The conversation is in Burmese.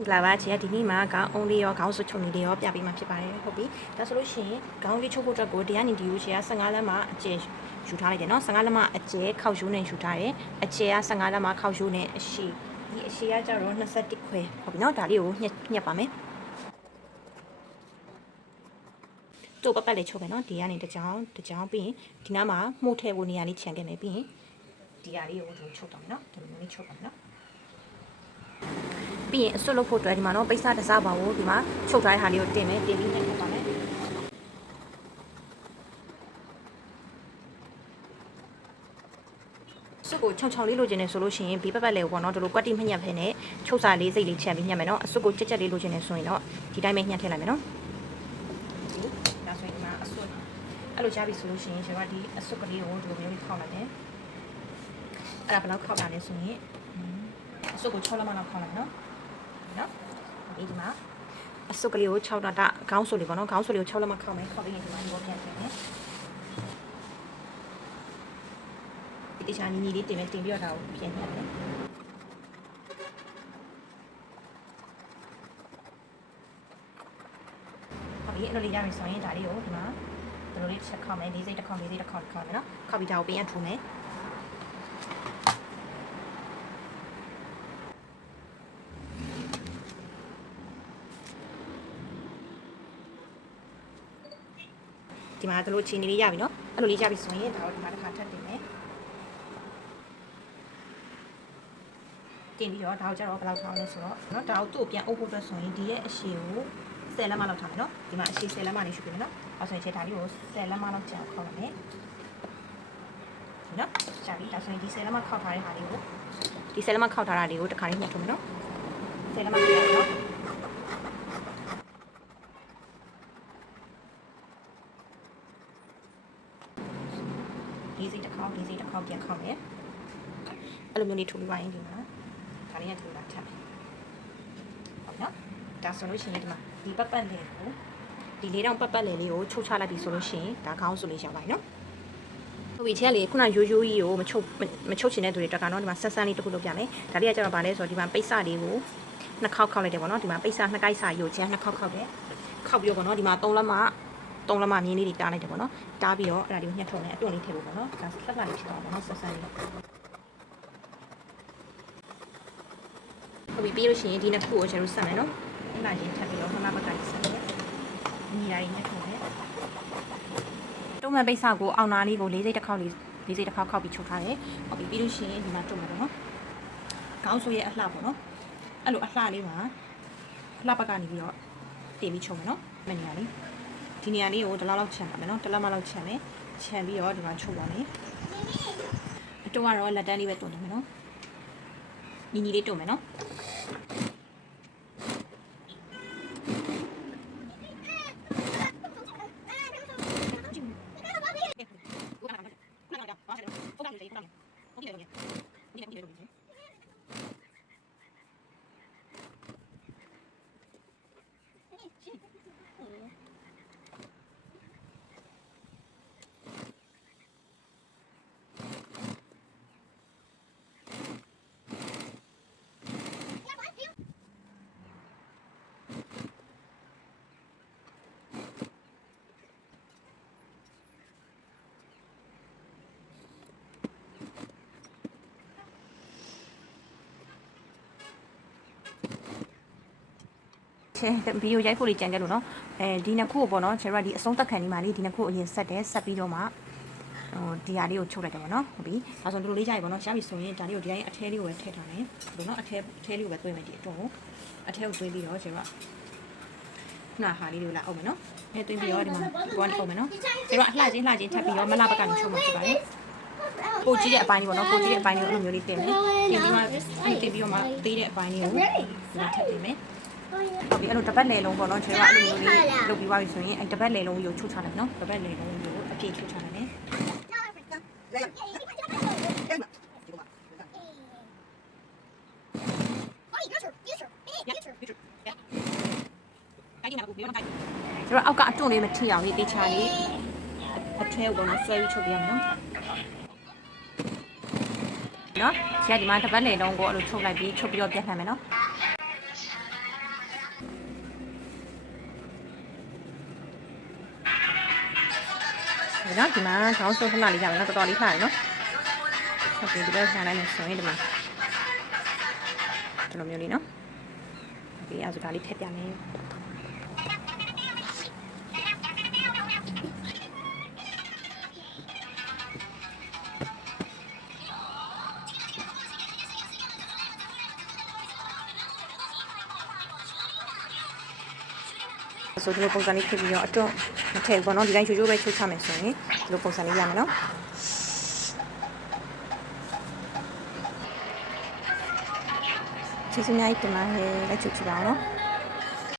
င်္ဂလာပါခြေကဒီနေ့မှာခေါင်းအုံးလေးရောခေါင်းစွပ်ချုပ်နေလေးရောပြပေးမှာဖြစ်ပါတယ်ဟုတ်ပြီဒါဆိုလို့ရှိရင်ခေါင်းလေးချုပ်ဖို့အတွက်ကိုတရားနေဒီကိုခြေက15လမ်းမှာအကျယ်ယူထားလိုက်တယ်နော်15လမ်းမှာအကျယ်ခောက်ရိုးနဲ့ယူထားတယ်အကျယ်က15လမ်းမှာခောက်ရိုးနဲ့အရှိဒီအရှိကကျတော့21ခွဲဟုတ်ပြီနော်ဒါလေးကိုညှက်ပါမယ်တို့ပတ်လေးချုပ်မယ်နော်ဒီကနေတစ်ကြောင်းပြီးရင်ဒီနားမှာမှုတ်ထည့်ဖို့နေရာလေးခြံခဲ့မယ်ပြီးရင်ဒီဟာလေးကိုချုပ်တော့မယ်နော်ဒီလိုလေးချုပ်ပါမယ်နော်ပြီးရင်အစွတ်လုပ်ဖို့အတွက်ဒီမှာနော်ပိတ်စတစားပါဘူးဒီမှာချုပ်ထားတဲ့ဟာလေးကိုတင်မယ်တင်ပြီးနဲ့ပါမယ်စွတ်ကို6လေးလိုချင်နေဆိုလို့ရှိရင်ဘေးပတ်လေးကိုပေါ့နော်ဒီလိုကွက်တိမညက်ဖဲနဲ့ချုပ်စာလေးစိတ်လေးချက်ပြီးညက်မယ်နော်အစွတ်ကိုကြက်လေးလိုချင်နေဆိုရင်တော့ဒီတိုင်းပဲညှက်ထည့်လိုက်မယ်နော်ဒါဆိုရင်ဒီမှာအစွတ်အဲ့လိုချပြီဆိုလို့ရှိရင်ကျွန်တော်ဒီအစွတ်ကလေးကိုဒီလိုမျိုးလေးခောက်လိုက်တယ်အဲ့ဒါဘယ်လောက်ခောက်တာလဲဆိုရင်အစွတ်ကို6လက်မလောက်ခောက်လိုက်နော်ဒီမှာအစုပ်ကလေးကို6တာခေါင်းဆိုလေးပေါ့နော်ခေါင်းဆိုလေးကို6လက်မခောက်မယ်ခောက်ပြီးရင်ဒီမှာဒီပေါ်ပြန်ထည့်မယ်ဒီတခြားနီလေးတင်မယ်တင်ပြီးတော့ဒါကိုပြန်ထည့်မယ်ဟုတ်ပြီအဲ့လိုလေးရပြီဆိုရင်ဒါလေးကိုဒီမှာဒီလိုလေးချက်ခောက်မယ်၄စိတ်တစ်ခေါက်ခောက်မယ်နော်ခောက်ပြီးဒါကိုပြန်ထူမယ်ဒီမှာတို့လိုချင်းလေးရပြီနော်အဲ့လိုလေးရပြီဆိုရင်ဒါကိုဒီမှာတစ်ခါထပ်တင်မယ်တင်ပြီးတော့ဒါကိုကျတော့ဘယ်လောက်ထားလဲဆိုတော့နော်ဒါကိုသူ့ကိုပြန်အုပ်ဖို့အတွက်ဆိုရင်ဒီရဲ့အရှည်ကို10လက်မလောက်ထားမယ်နော်ဒီမှာအရှည်10လက်မလေးရှိပြီနော်အဲ့ဆိုရင်ချက်ဒါလေးကို10လက်မလောက်ကျန်ခေါက်ပါမယ်နော်ရှာပြီဒါဆိုရင်ဒီ10လက်မခောက်ထားတဲ့ဟာလေးကိုဒီ10လက်မခောက်ထားတာလေးကိုတစ်ခါလေးညှက်ထုံးမယ်နော်10လက်မခောက်ထားနော်ဒီစိတ်တစ်ခေါက်ပြန်ခေါက်မယ်အဲ့လိုမျိုးလေးထူပြီးပါရင်ဒီမှာဒါလေးနဲ့ထူလာထပ်မယ်ဟုတ်နော်ဒါဆိုလို့ရှိရင်ဒီမှာဒီပတ်ပတ်လေးကိုဒီလေးတောင်ပတ်လေးလေးကိုချုပ်ချလိုက်ပြီဆိုလို့ရှိရင်ဒါခေါင်းဆိုလေးရောက်ပါပြီနော်ဟုတ်ပြီချက်လေးခုနရိုးကြီးကိုမချုပ်ချင်တဲ့သူတွေတက်ကတော့ဒီမှာဆက်လေးတစ်ခုလုပ်ပြမယ်ဒါလေးကကျတော့ဗာလဲဆိုတော့ဒီမှာပိတ်စလေးကိုနှစ်ခေါက်ခောက်လိုက်တယ်ပေါ့နော်ဒီမှာပိတ်စနှစ်ကိုက်စာရိုးချမ်းနှစ်ခေါက်ခောက်တယ်ခောက်ပြီးတော့ပေါ့နော်ဒီမှာ3လက်မမြင်းလေးတွေတားလိုက်တယ်ပေါ့နော်တားပြီးတော့အဲ့ဒါလေးကိုညှက်ထုတ်မယ်အတွန့်လေးထည့်ဖို့ပေါ့နော်ဒါဆက်လာလေးဖြစ်သွားပါတော့ဆက်လေးဟုတ်ပြီပြီးလို့ရှိရင်ဒီနှစ်ခုကိုကျွန်တော်ဆက်မယ်နော်အဲ့ဒါချင်းထပ်ပြီးတော့နှစ်လဘက်ကဆက်မယ်ညီလာရင်းညှက်ထုတ်မယ်တုံးမဲ့ပိတ်စကိုအောင်နာလေးကို၄စိတ်တစ်ခေါက်ခောက်ပြီးချုပ်ထားတယ်ဟုတ်ပြီပြီးလို့ရှိရင်ဒီမှာတုံးမယ်ပေါ့နော်ခေါင်းဆိုရဲ့အလှပေါ့နော်အဲ့လိုအလှလေးမှာအလှဘက်ကနေပြီးတော့တင်ပြီးချုပ်မယ်နော်မနေရလေးဒီနေရာလေးကိုတစ်လောက်ချန်ပါမယ်နော်တစ်လက်မလောက်ချန်မယ်ချန်ပြီးတော့ဒီမှာချုပ်ပါမယ်အတော့ကတော့လက်တန်းလေးပဲတုံနေမယ်နော်ညီလေးတုံမယ်နော်ဗီဒီယိုရိုက်ဖို့လေးကြံခဲ့လို့နော်ဒီနှစ်ခုကိုပေါ့နော်ကျွန်တော်ဒီအဆုံးသက်ခံဒီမှာလေးဒီနှစ်ခုအရင်ဆက်တယ်ဆက်ပြီးတော့မှဒီဟာလေးကိုချုပ်လိုက်တယ်ပေါ့နော်ဟုတ်ပြီဒါဆိုဒီလိုလေးကြာပြီပေါ့နော်ရှားပြီဆိုရင်ဒါလေးကိုဒီတိုင်းအထဲလေးကိုပဲထည့်ထားတယ်ဒီလိုနော်အထဲလေးကိုပဲသွင်းမယ်ဒီအတွက်ကိုအထဲကိုသွင်းပြီးတော့ကျွန်တော်နာဟာလေးတွေကိုလာအောင်မယ်နော်သွင်းပြီးတော့ဒီမှာဒီကောင်အောင်မယ်နော်ကျွန်တော်အလှချင်းထပ်ပြီးတော့မလာဘက်ကနေချုပ်မှာဖြစ်ပါတယ်ပိုကြီးတဲ့အပိုင်းလေးပေါ့နော်ပိုကြီးတဲ့အပိုင်းလေးကိုအဲ့လိုမျိုးလေးတင်မယ်တင်ပြီးမှသေးတဲ့အပိုင်းလေးကိုထပ်ပေးမယ်ဟုတ်ပြီအဲ့လိုတပတ်လေလုံးပေါ့နော်ကျွန်တော်အဲ့လိုမျိုးလေးလုပ်ပြီးပါပြီဆိုရင်အဲ့တပတ်လေလုံးကိုချုပ်ချလိုက်နော်တပတ်လေလုံးကိုအပြည့်ချုပ်ချလိုက်မယ်ကျွန်တော်အောက်ကအတွန့်လေးမထိအောင်လေးတေချာလေးအထဲကိုပေါ့နော်ဆွဲပြီးချုပ်ပြရမယ်နော်နော်ဆရာဒီမှာတပတ်လေလုံးကိုအဲ့လိုချုပ်လိုက်ပြီးချုပ်ပြီးတော့ပြတ်ခံမယ်နော် နော်ဒီမှာခေါင်းဆုံးခဏလေးရမယ်နော်တော်တော်လေးခါရနော်ဟုတ်ပြီဒီလိုခံလိုက်မယ်ဆိုရင်ဒီမှာဒီလိုမျိုးလေးနော်ဒီအဆိုဒါလေးထည့်ပြမယ်ဆိုဒီလိုပုံစံလေးဖြစ်ပြီးတော့အတွန်းမထည့်ဘူးပေါ့နော်ဒီတိုင်းချိုးချိုးပဲချိုးချမယ်ဆိုရင်ဒီလိုပုံစံလေးရမယ်နော်ကျေးဇူးများတင်ပါတယ်လက်ချိုးချပါအောင်နော်